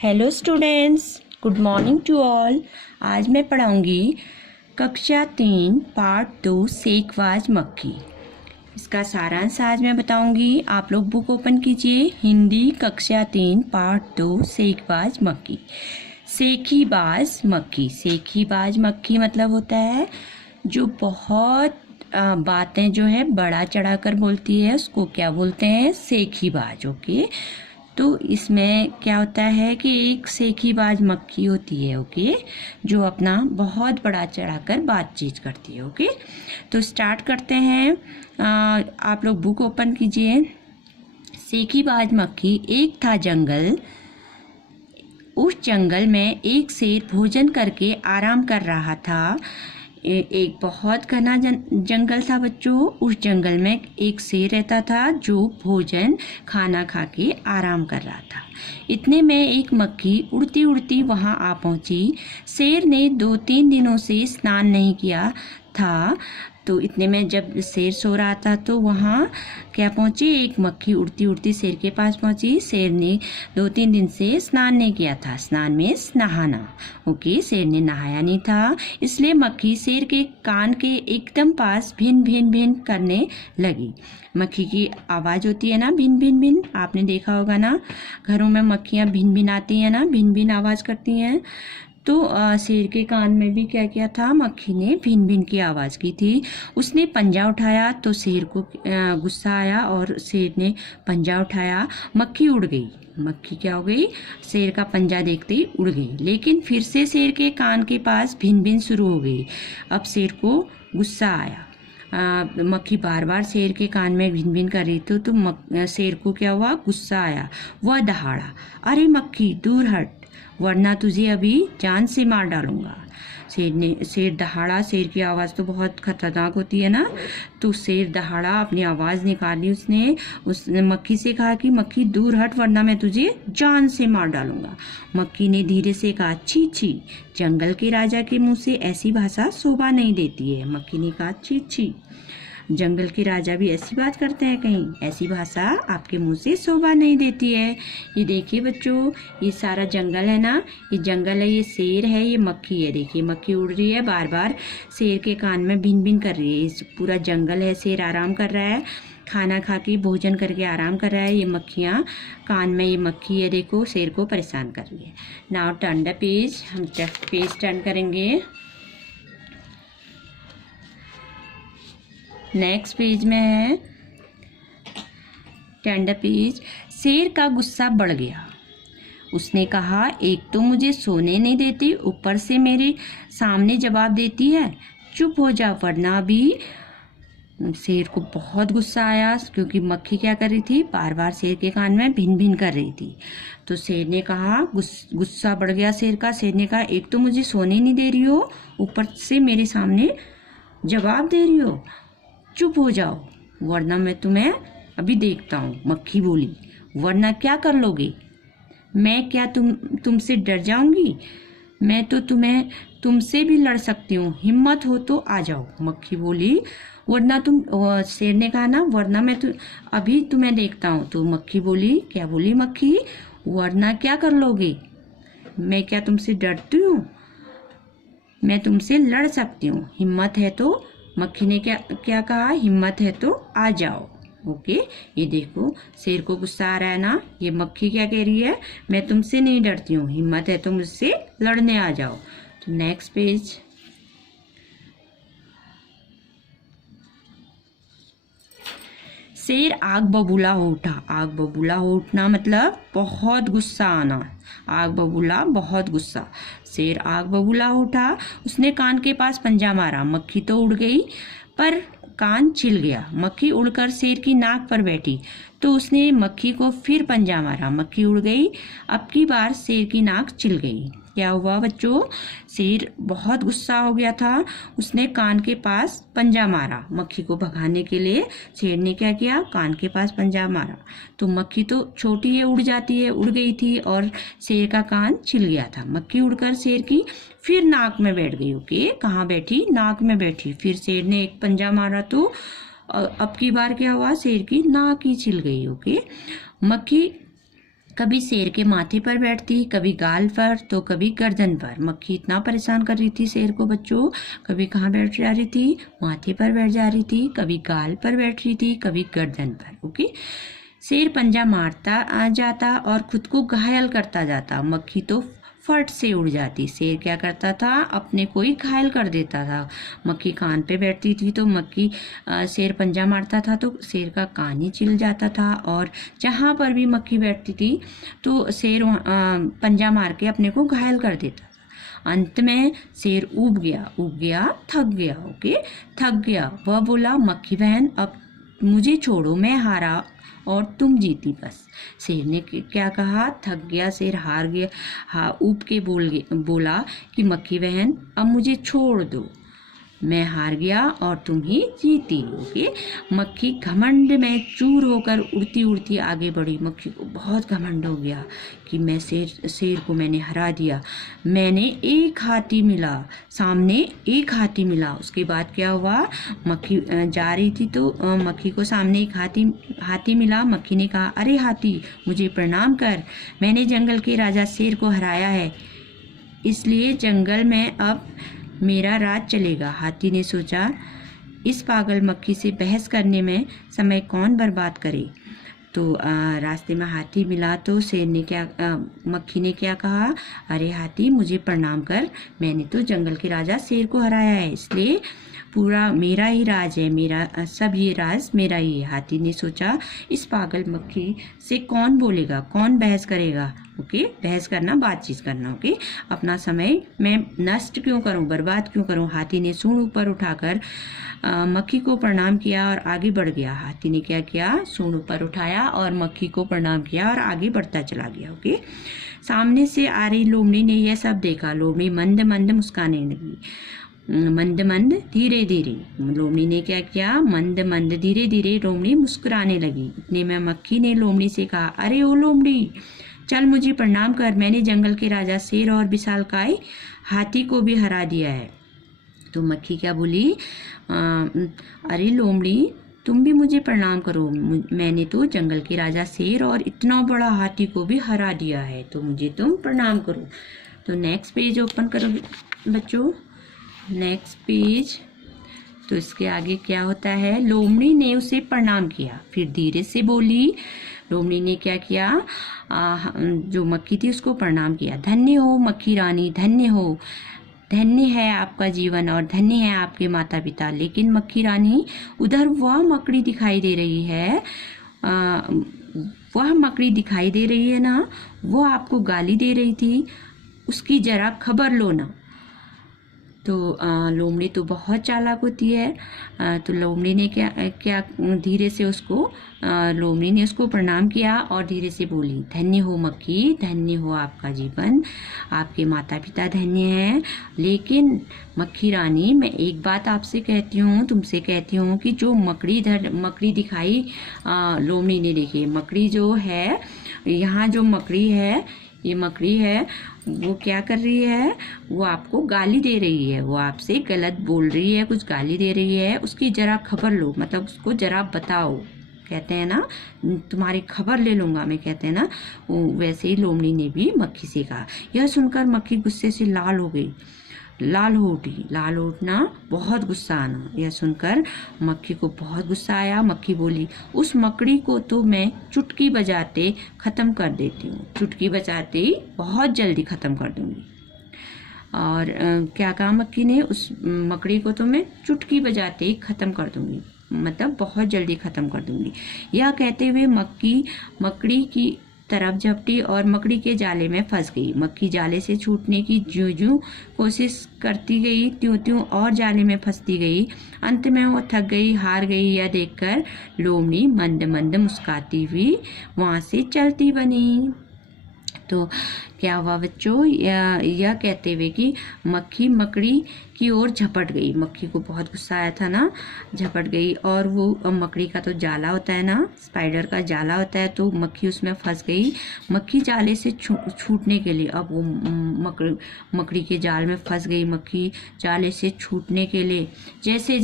Hello students, good morning to all. आज मैं पढ़ाऊंगी कक्षा 3 पार्ट 2 सेकवाज मक्खी। इसका सारांश आज मैं बताऊंगी। आप लोग बुक ओपन कीजिए। हिंदी कक्षा 3 पार्ट 2 सेकवाज मक्खी। सेखीबाज मक्खी। सेखीबाज मक्खी मतलब होता है जो बहुत बातें जो है बड़ा चढ़ाकर बोलती है, उसको क्या बोलते हैं? सेखीबाज। ओके, तो इसमें क्या होता है कि एक सेखीबाज मक्खी होती है, ओके, जो अपना बहुत बड़ा चढ़ाकर बातचीत करती है। ओके, तो स्टार्ट करते हैं। आप लोग बुक ओपन कीजिए। सेखीबाज मक्खी। एक था जंगल, उस जंगल में एक शेर भोजन करके आराम कर रहा था। एक बहुत घना जंगल था बच्चों। उस जंगल में एक शेर रहता था जो भोजन खाना खा के आराम कर रहा था। इतने में एक मक्खी उड़ती उड़ती वहां आ पहुंची। शेर ने 2-3 दिनों से स्नान नहीं किया था, तो इतने में जब शेर सो रहा था तो वहाँ क्या पहुंची, एक मक्खी उड़ती उड़ती शेर के पास पहुंची। शेर ने 2-3 दिन से स्नान नहीं किया था। स्नान में नहाना। ओके, शेर ने नहाया नहीं था, इसलिए मक्खी शेर के कान के एकदम पास भिन भिन भिन करने लगी। मक्खी की आवाज़ होती है ना, भिन भिन भिन, आपने देखा होगा ना, घरों में मक्खियाँ भिन भिन आती हैं ना, भिन भिन आवाज़ करती हैं। तो शेर के कान में भी क्या किया था, मक्खी ने भिन भिन की आवाज़ की थी। उसने पंजा उठाया तो शेर को गुस्सा आया और शेर ने पंजा उठाया। मक्खी उड़ गई। मक्खी क्या हो गई, शेर का पंजा देखते ही उड़ गई। लेकिन फिर से शेर के कान के पास भिन भिन शुरू हो गई। अब शेर को गुस्सा आया। मक्खी बार बार शेर के कान में भिन भिन कर रही थी, तो शेर को क्या हुआ, गुस्सा आया। वह दहाड़ा, अरे मक्खी दूर हट, वरना तुझे अभी जान से मार डालूंगा। शेर दहाड़ा। शेर की आवाज़ तो बहुत खतरनाक होती है ना, तो शेर दहाड़ा, अपनी आवाज़ निकाली उसने। उसने मक्खी से कहा कि मक्खी दूर हट, वरना मैं तुझे जान से मार डालूंगा। मक्खी ने धीरे से कहा, छी छी, जंगल के राजा के मुंह से ऐसी भाषा शोभा नहीं देती है। मक्खी ने कहा, छी छी, जंगल के राजा भी ऐसी बात करते हैं? कहीं ऐसी भाषा आपके मुंह से शोभा नहीं देती है। ये देखिए बच्चों, ये सारा जंगल है ना, ये जंगल है, ये शेर है, ये मक्खी है। देखिए मक्खी उड़ रही है, बार बार शेर के कान में भिन भिन कर रही है। इस पूरा जंगल है, शेर आराम कर रहा है, खाना खा के भोजन करके आराम कर रहा है। ये मक्खियाँ कान में, ये मक्खी है देखो, शेर को परेशान कर रही है। Now turn the page. हम पेज टर्न करेंगे। नेक्स्ट पेज में है, टर्न द पेज। शेर का गुस्सा बढ़ गया। उसने कहा, एक तो मुझे सोने नहीं देती, ऊपर से मेरे सामने जवाब देती है। चुप हो जा, वरना भी। शेर को बहुत गुस्सा आया, क्योंकि मक्खी क्या कर रही थी, बार बार शेर के कान में भिन भिन कर रही थी। तो शेर ने कहा, गुस्सा बढ़ गया शेर का। शेर ने कहा, एक तो मुझे सोने नहीं दे रही हो, ऊपर से मेरे सामने जवाब दे रही हो। चुप हो जाओ, वरना मैं तुम्हें अभी देखता हूँ। मक्खी बोली, वरना क्या कर लोगे? मैं क्या तुमसे डर जाऊंगी? मैं तो तुमसे भी लड़ सकती हूँ, हिम्मत हो तो आ जाओ। मक्खी बोली, वरना शेर ने कहा ना, वरना मैं अभी तुम्हें देखता हूँ। तो मक्खी बोली, क्या बोली मक्खी, वरना क्या कर लोगे? मैं क्या तुमसे डरती हूँ? मैं तुमसे लड़ सकती हूँ, हिम्मत है तो। मक्खी ने क्या कहा, हिम्मत है तो आ जाओ। ओके, ये देखो शेर को गुस्सा आ रहा है ना, ये मक्खी क्या कह रही है, मैं तुमसे नहीं डरती हूँ, हिम्मत है तो मुझसे लड़ने आ जाओ। तो नेक्स्ट पेज। शेर आग बबूला हो उठा। आग बबूला हो उठना मतलब बहुत गुस्सा आना। आग बबूला, बहुत गुस्सा। शेर आग बबूला हो उठा। उसने कान के पास पंजा मारा। मक्खी तो उड़ गई, पर कान छिल गया। मक्खी उड़कर शेर की नाक पर बैठी, तो उसने मक्खी को फिर पंजा मारा। मक्खी उड़ गई, अब की बार शेर की नाक छिल गई। क्या हुआ बच्चों, शेर बहुत गुस्सा हो गया था। उसने कान के पास पंजा मारा। मक्खी को भगाने के लिए शेर ने क्या किया, कान के पास पंजा मारा। तो मक्खी तो छोटी है, उड़ जाती है, उड़ गई थी और शेर का कान छिल गया था। मक्खी उड़कर शेर की फिर नाक में बैठ गई। ओके, कहाँ बैठी, नाक में बैठी। फिर शेर ने एक पंजा मारा, तो अब की बार क्या हुआ, शेर की नाक ही छिल गई। ओके, मक्खी कभी शेर के माथे पर बैठती, कभी गाल पर तो कभी गर्दन पर। मक्खी इतना परेशान कर रही थी शेर को बच्चों, कभी कहाँ बैठ जा रही थी, माथे पर बैठ जा रही थी, कभी गाल पर बैठ रही थी, कभी गर्दन पर। ओके, शेर पंजा मारता जाता और खुद को घायल करता जाता, मक्खी तो फट से उड़ जाती। शेर क्या करता था, अपने को ही घायल कर देता था। मक्खी कान पे बैठती थी तो शेर पंजा मारता था तो शेर का कान ही छिल जाता था, और जहाँ पर भी मक्खी बैठती थी तो शेर पंजा मार के अपने को घायल कर देता था। अंत में शेर ऊब गया, थक गया। ओके, थक गया। वह बोला, मक्खी बहन अब मुझे छोड़ो, मैं हारा और तुम जीती बस। शेर ने क्या कहा, थक गया शेर, हार गया, ऊब के बोला कि मक्खी बहन अब मुझे छोड़ दो, मैं हार गया और तुम ही जीती। ओके, मक्खी घमंड में चूर होकर उड़ती उड़ती आगे बढ़ी। मक्खी को बहुत घमंड हो गया कि मैं शेर को मैंने हरा दिया, मैंने एक हाथी मिला, सामने एक हाथी मिला। उसके बाद क्या हुआ, मक्खी जा रही थी तो मक्खी को सामने एक हाथी मिला। मक्खी ने कहा, अरे हाथी मुझे प्रणाम कर, मैंने जंगल के राजा शेर को हराया है, इसलिए जंगल में अब मेरा राज चलेगा। हाथी ने सोचा, इस पागल मक्खी से बहस करने में समय कौन बर्बाद करे। तो रास्ते में हाथी मिला तो मक्खी ने क्या कहा, अरे हाथी मुझे प्रणाम कर, मैंने तो जंगल के राजा शेर को हराया है, इसलिए पूरा मेरा ही राज है, मेरा सब ये राज मेरा ही है। हाथी ने सोचा, इस पागल मक्खी से कौन बोलेगा, कौन बहस करेगा। ओके, बहस करना, बातचीत करना। ओके, अपना समय मैं नष्ट क्यों करूं, बर्बाद क्यों करूं। हाथी ने सूंड ऊपर उठाकर मक्खी को प्रणाम किया और आगे बढ़ गया। हाथी ने क्या किया, सूंड ऊपर उठाया और मक्खी को प्रणाम किया और आगे बढ़ता चला गया। ओके, सामने से आ रही लोमड़ी ने यह सब देखा। लोमड़ी मंद मंद मुस्काने लगी, मंद मंद धीरे धीरे। लोमड़ी ने क्या किया, मंद मंद धीरे धीरे लोमड़ी मुस्कुराने लगी। इतने में मक्खी ने लोमड़ी से कहा, अरे ओ लोमड़ी, चल मुझे प्रणाम कर, मैंने जंगल के राजा शेर और विशालकाय हाथी को भी हरा दिया है। तो मक्खी क्या बोली, अरे लोमड़ी तुम भी मुझे प्रणाम करो, मैंने तो जंगल के राजा शेर और इतना बड़ा हाथी को भी हरा दिया है, तो मुझे तुम प्रणाम करो। तो नेक्स्ट पेज ओपन करो बच्चों, नेक्स्ट पेज। तो इसके आगे क्या होता है, लोमड़ी ने उसे प्रणाम किया, फिर धीरे से बोली। लोमड़ी ने क्या किया, जो मक्खी थी उसको प्रणाम किया। धन्य हो मक्खी रानी, धन्य हो, धन्य है आपका जीवन और धन्य है आपके माता पिता। लेकिन मक्खी रानी, उधर वह मकड़ी दिखाई दे रही है, वह मकड़ी दिखाई दे रही है ना, वो आपको गाली दे रही थी, उसकी जरा खबर लो ना। तो लोमड़ी तो बहुत चालाक होती है। तो लोमड़ी ने क्या धीरे से लोमड़ी ने उसको प्रणाम किया और धीरे से बोली, धन्य हो मक्खी, धन्य हो आपका जीवन, आपके माता पिता धन्य हैं। लेकिन मक्खी रानी, मैं एक बात आपसे कहती हूँ, तुमसे कहती हूँ कि जो मकड़ी दिखाई लोमड़ी ने, देखी मकड़ी जो है, यहाँ जो मकड़ी है, ये मकड़ी है, वो क्या कर रही है, वो आपको गाली दे रही है, वो आपसे गलत बोल रही है, कुछ गाली दे रही है, उसकी जरा खबर लो, मतलब उसको जरा बताओ, कहते हैं ना तुम्हारी खबर ले लूंगा मैं, कहते हैं ना, वैसे ही लोमड़ी ने भी मक्खी से कहा। यह सुनकर मक्खी गुस्से से लाल हो गई, लाल हो उठी। लाल उठना, बहुत गुस्सा आना, यह सुनकर मक्खी को बहुत गुस्सा आया। मक्खी बोली, उस मकड़ी को तो मैं चुटकी बजाते ख़त्म कर देती हूँ, चुटकी बजाते ही बहुत जल्दी ख़त्म कर दूँगी। और क्या कहा मक्खी ने, उस मकड़ी को तो मैं चुटकी बजाते ही ख़त्म कर दूँगी, मतलब बहुत जल्दी ख़त्म कर दूँगी। यह कहते हुए मकड़ी की तरफ झपटी और मकड़ी के जाले में फंस गई। मक्खी जाले से छूटने की ज्यों कोशिश करती गई, त्यों और जाले में फंसती गई। अंत में वो थक गई, हार गई। यह देखकर लोमड़ी मंद मंद मुस्कुराती हुई वहाँ से चलती बनी। तो क्या हुआ बच्चों, यह कहते हुए कि मक्खी मकड़ी की ओर झपट गई। मक्खी को बहुत गुस्सा आया था ना, झपट गई। और वो मकड़ी का तो जाला होता है ना, स्पाइडर का जाला होता है, तो मक्खी उसमें फंस गई। मक्खी जाले से छूटने के लिए, अब वो मकड़ी के जाल में फंस गई। मक्खी जाले से छूटने के लिए जैसे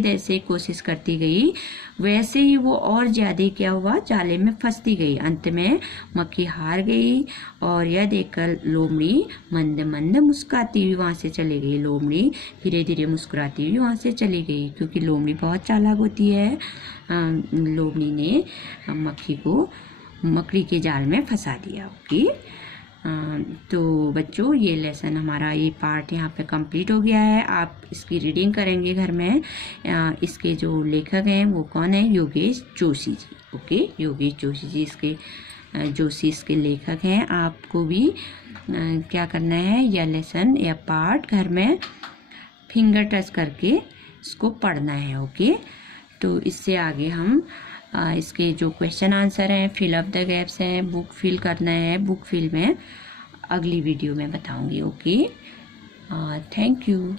जैसे कोशिश करती गई, वैसे ही वो और ज़्यादा क्या हुआ, जाले में फंसती गई। अंत में मक्खी हार गई और यह देखकर लोमड़ी मंद मंद मुस्कुराती हुई वहाँ से चली गई। लोमड़ी धीरे धीरे मुस्कुराती हुई वहाँ से चली गई, क्योंकि लोमड़ी बहुत चालाक होती है। लोमड़ी ने मक्खी को मकड़ी के जाल में फंसा दिया। ओके, तो बच्चों ये लेसन हमारा, ये पार्ट यहाँ पे कंप्लीट हो गया है। आप इसकी रीडिंग करेंगे घर में। इसके जो लेखक हैं वो कौन है, योगेश जोशी जी। ओके, योगेश जोशी जी इसके लेखक हैं। आपको भी क्या करना है, यह लेसन या पार्ट घर में फिंगर टच करके इसको पढ़ना है। ओके, तो इससे आगे हम इसके जो क्वेश्चन आंसर हैं, फिल अप द गैप्स हैं, बुक फिल करना है, बुक फिल में अगली वीडियो में बताऊंगी। Okay, thank you.